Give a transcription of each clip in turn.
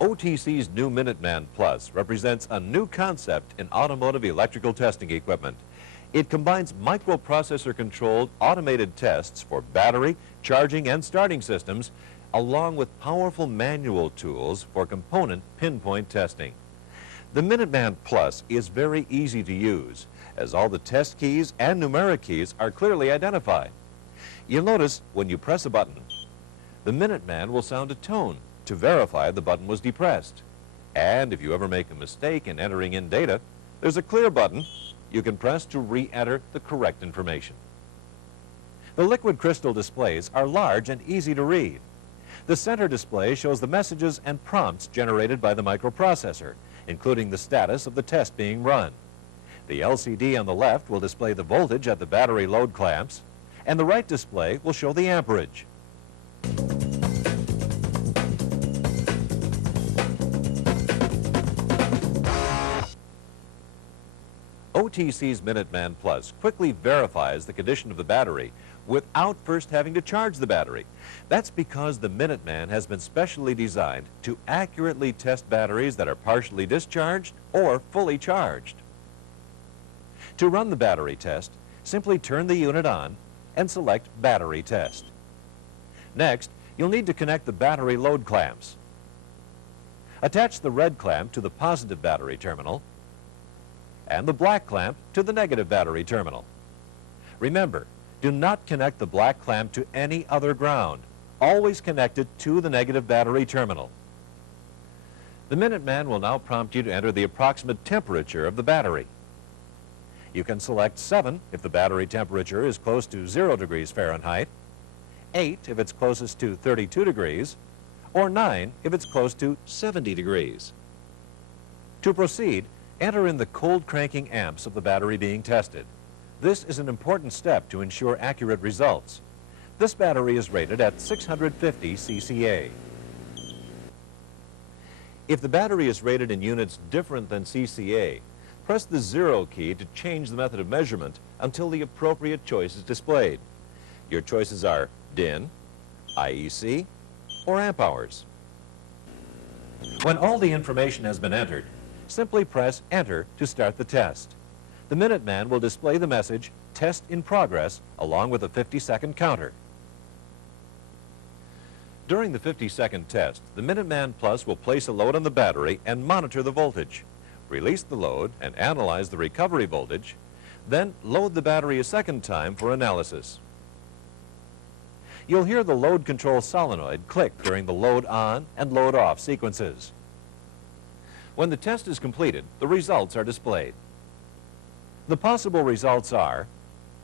OTC's new MinuteMan Plus represents a new concept in automotive electrical testing equipment. It combines microprocessor-controlled automated tests for battery, charging, and starting systems, along with powerful manual tools for component pinpoint testing. The MinuteMan Plus is very easy to use, as all the test keys and numeric keys are clearly identified. You'll notice when you press a button, the MinuteMan will sound a tone to verify the button was depressed. And if you ever make a mistake in entering in data, there's a clear button you can press to re-enter the correct information. The liquid crystal displays are large and easy to read. The center display shows the messages and prompts generated by the microprocessor, including the status of the test being run. The LCD on the left will display the voltage at the battery load clamps, and the right display will show the amperage. OTC's MinuteMan Plus quickly verifies the condition of the battery without first having to charge the battery. That's because the MinuteMan has been specially designed to accurately test batteries that are partially discharged or fully charged. To run the battery test, simply turn the unit on and select Battery Test. Next, you'll need to connect the battery load clamps. Attach the red clamp to the positive battery terminal and the black clamp to the negative battery terminal. Remember, do not connect the black clamp to any other ground. Always connect it to the negative battery terminal. The MinuteMan will now prompt you to enter the approximate temperature of the battery. You can select 7 if the battery temperature is close to 0 degrees Fahrenheit, 8 if it's closest to 32 degrees, or 9 if it's close to 70 degrees. To proceed, enter in the cold cranking amps of the battery being tested. This is an important step to ensure accurate results. This battery is rated at 650 CCA. If the battery is rated in units different than CCA, press the 0 key to change the method of measurement until the appropriate choice is displayed. Your choices are DIN, IEC, or amp hours. When all the information has been entered, simply press Enter to start the test. The MinuteMan will display the message, Test in Progress, along with a 50-second counter. During the 50-second test, the MinuteMan Plus will place a load on the battery and monitor the voltage, release the load and analyze the recovery voltage, then load the battery a second time for analysis. You'll hear the load control solenoid click during the load on and load off sequences. When the test is completed, the results are displayed. The possible results are: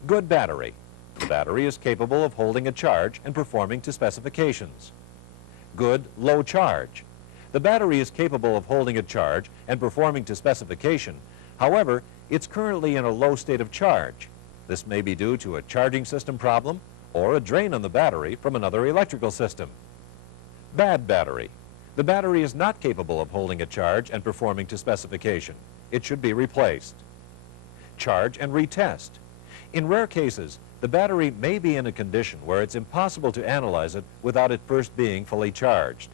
good battery. The battery is capable of holding a charge and performing to specifications. Good low charge. The battery is capable of holding a charge and performing to specification. However, it's currently in a low state of charge. This may be due to a charging system problem or a drain on the battery from another electrical system. Bad battery. The battery is not capable of holding a charge and performing to specification. It should be replaced. Charge and retest. In rare cases, the battery may be in a condition where it's impossible to analyze it without it first being fully charged.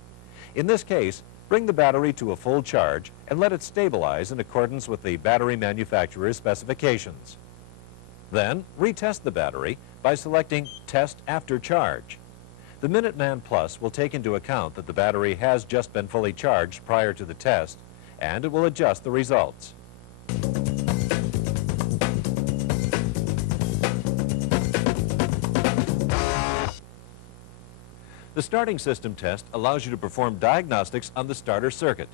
In this case, bring the battery to a full charge and let it stabilize in accordance with the battery manufacturer's specifications. Then, retest the battery by selecting Test After Charge. The MinuteMan Plus will take into account that the battery has just been fully charged prior to the test, and it will adjust the results. The starting system test allows you to perform diagnostics on the starter circuit.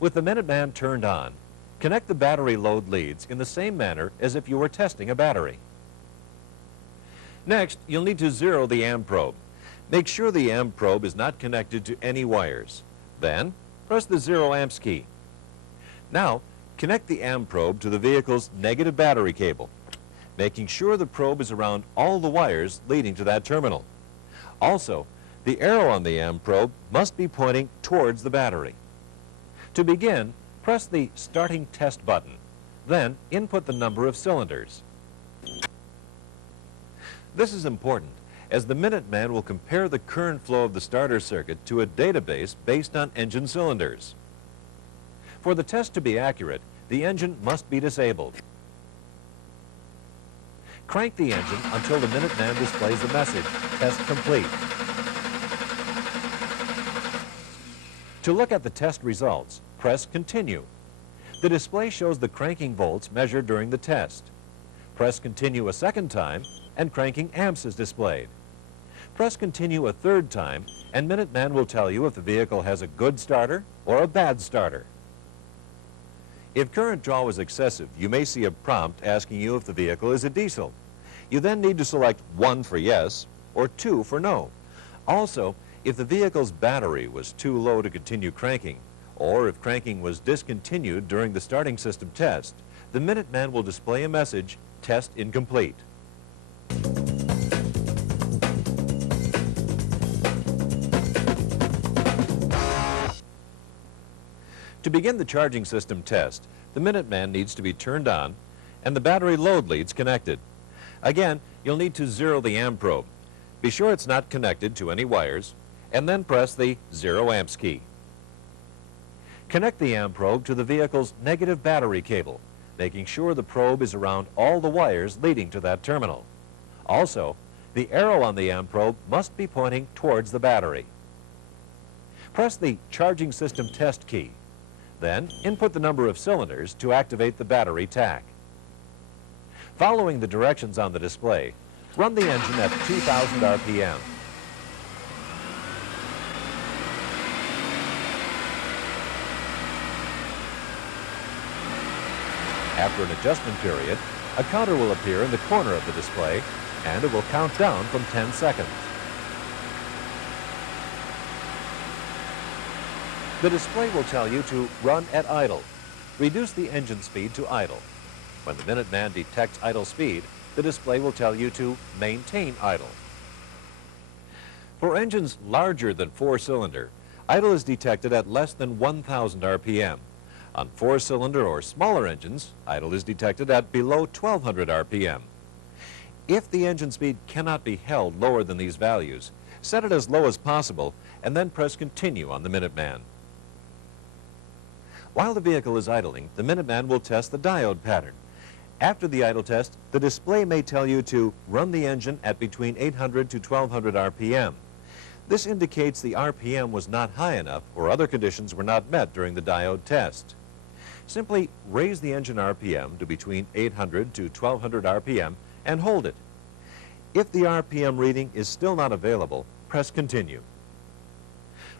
With the MinuteMan turned on, connect the battery load leads in the same manner as if you were testing a battery. Next, you'll need to zero the amp probe. Make sure the amp probe is not connected to any wires. Then, press the 0 amps key. Now, connect the amp probe to the vehicle's negative battery cable, making sure the probe is around all the wires leading to that terminal. Also, the arrow on the amp probe must be pointing towards the battery. To begin, press the Starting Test button. Then, input the number of cylinders. This is important, as the MinuteMan will compare the current flow of the starter circuit to a database based on engine cylinders. For the test to be accurate, the engine must be disabled. Crank the engine until the MinuteMan displays the message, "Test complete." To look at the test results, press Continue. The display shows the cranking volts measured during the test. Press Continue a second time, and cranking amps is displayed. Press Continue a third time, and MinuteMan will tell you if the vehicle has a good starter or a bad starter. If current draw is excessive, you may see a prompt asking you if the vehicle is a diesel. You then need to select 1 for yes or 2 for no. Also, if the vehicle's battery was too low to continue cranking, or if cranking was discontinued during the starting system test, the MinuteMan will display a message, "Test incomplete." To begin the charging system test, the MinuteMan needs to be turned on and the battery load leads connected. Again, you'll need to zero the amp probe. Be sure it's not connected to any wires, and then press the 0 amps key. Connect the amp probe to the vehicle's negative battery cable, making sure the probe is around all the wires leading to that terminal. Also, the arrow on the amp probe must be pointing towards the battery. Press the Charging System Test key. Then, input the number of cylinders to activate the battery tach. Following the directions on the display, run the engine at 2,000 RPM. After an adjustment period, a counter will appear in the corner of the display, and it will count down from 10 seconds. The display will tell you to run at idle. Reduce the engine speed to idle. When the MinuteMan detects idle speed, the display will tell you to maintain idle. For engines larger than 4-cylinder, idle is detected at less than 1,000 RPM. On 4-cylinder or smaller engines, idle is detected at below 1,200 RPM. If the engine speed cannot be held lower than these values, set it as low as possible and then press Continue on the MinuteMan. While the vehicle is idling, the MinuteMan will test the diode pattern. After the idle test, the display may tell you to run the engine at between 800 to 1,200 RPM. This indicates the RPM was not high enough or other conditions were not met during the diode test. Simply raise the engine RPM to between 800 to 1,200 RPM and hold it. If the RPM reading is still not available, press Continue.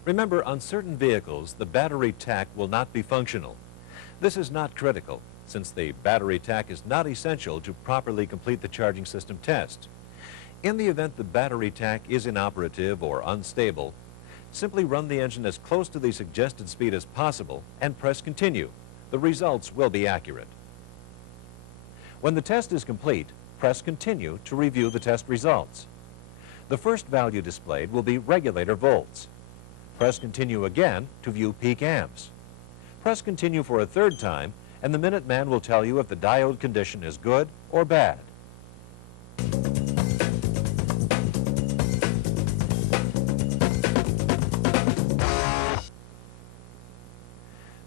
Remember, on certain vehicles, the battery tach will not be functional. This is not critical, since the battery tach is not essential to properly complete the charging system test. In the event the battery tach is inoperative or unstable, simply run the engine as close to the suggested speed as possible and press Continue. The results will be accurate. When the test is complete, press Continue to review the test results. The first value displayed will be regulator volts. Press Continue again to view peak amps. Press Continue for a third time, and the MinuteMan will tell you if the diode condition is good or bad.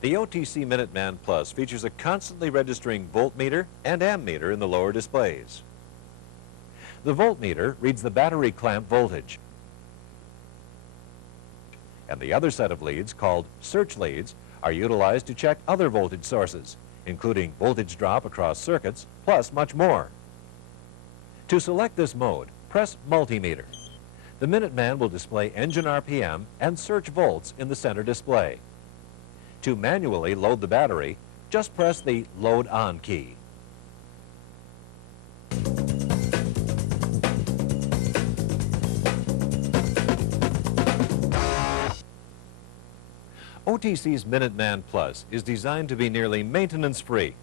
The OTC MinuteMan Plus features a constantly registering voltmeter and ammeter in the lower displays. The voltmeter reads the battery clamp voltage, and the other set of leads, called search leads, are utilized to check other voltage sources, including voltage drop across circuits, plus much more. To select this mode, press Multimeter. The MinuteMan will display engine RPM and search volts in the center display. To manually load the battery, just press the Load On key. OTC's MinuteMan Plus is designed to be nearly maintenance-free.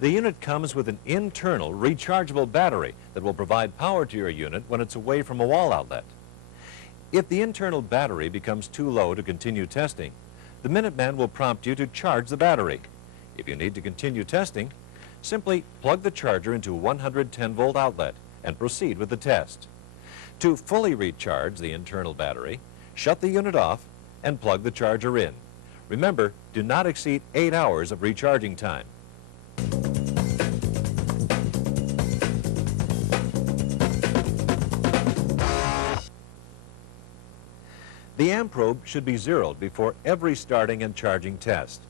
The unit comes with an internal rechargeable battery that will provide power to your unit when it's away from a wall outlet. If the internal battery becomes too low to continue testing, the MinuteMan will prompt you to charge the battery. If you need to continue testing, simply plug the charger into a 110-volt outlet and proceed with the test. To fully recharge the internal battery, shut the unit off and plug the charger in. Remember, do not exceed 8 hours of recharging time. The amp probe should be zeroed before every starting and charging test.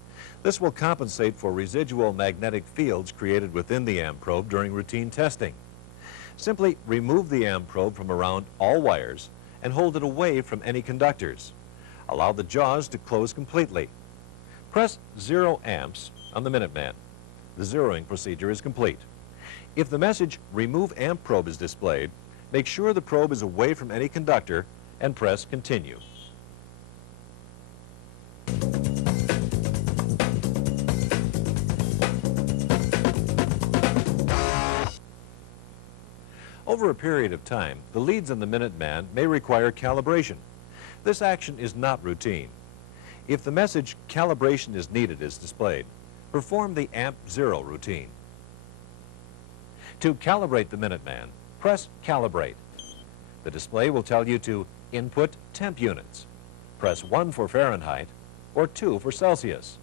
This will compensate for residual magnetic fields created within the amp probe during routine testing. Simply remove the amp probe from around all wires and hold it away from any conductors. Allow the jaws to close completely. Press 0 amps on the MinuteMan. The zeroing procedure is complete. If the message "Remove amp probe" is displayed, make sure the probe is away from any conductor and press Continue. Over a period of time, the leads in the MinuteMan may require calibration. This action is not routine. If the message "Calibration is needed" is displayed, perform the amp zero routine. To calibrate the MinuteMan, press Calibrate. The display will tell you to input temp units. Press 1 for Fahrenheit or 2 for Celsius.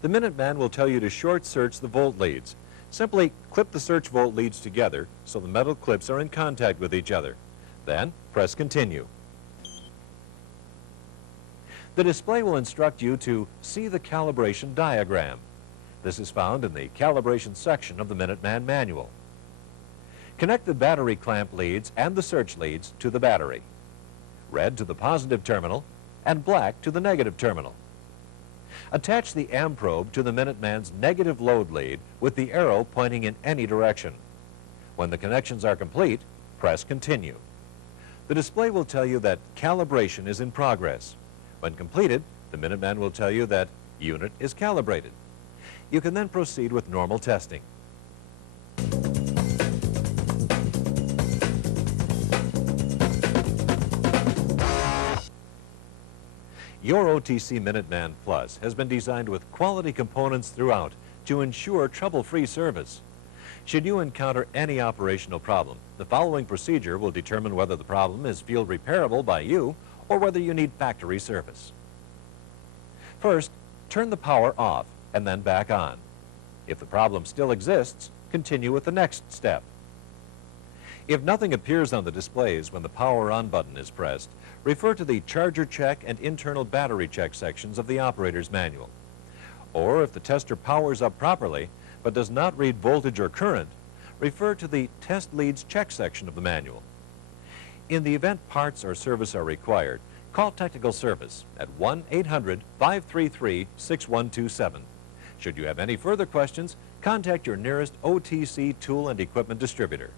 The MinuteMan will tell you to short search the volt leads. Simply clip the search volt leads together so the metal clips are in contact with each other. Then press Continue. The display will instruct you to see the calibration diagram. This is found in the calibration section of the MinuteMan manual. Connect the battery clamp leads and the search leads to the battery. Red to the positive terminal and black to the negative terminal. Attach the amp probe to the MinuteMan's negative load lead with the arrow pointing in any direction. When the connections are complete, press Continue. The display will tell you that calibration is in progress. When completed, the MinuteMan will tell you that unit is calibrated. You can then proceed with normal testing. Your OTC MinuteMan Plus has been designed with quality components throughout to ensure trouble-free service. Should you encounter any operational problem, the following procedure will determine whether the problem is field repairable by you or whether you need factory service. First, turn the power off and then back on. If the problem still exists, continue with the next step. If nothing appears on the displays when the power on button is pressed, refer to the charger check and internal battery check sections of the operator's manual. Or if the tester powers up properly but does not read voltage or current, refer to the test leads check section of the manual. In the event parts or service are required, call technical service at 1-800-533-6127. Should you have any further questions, contact your nearest OTC tool and equipment distributor.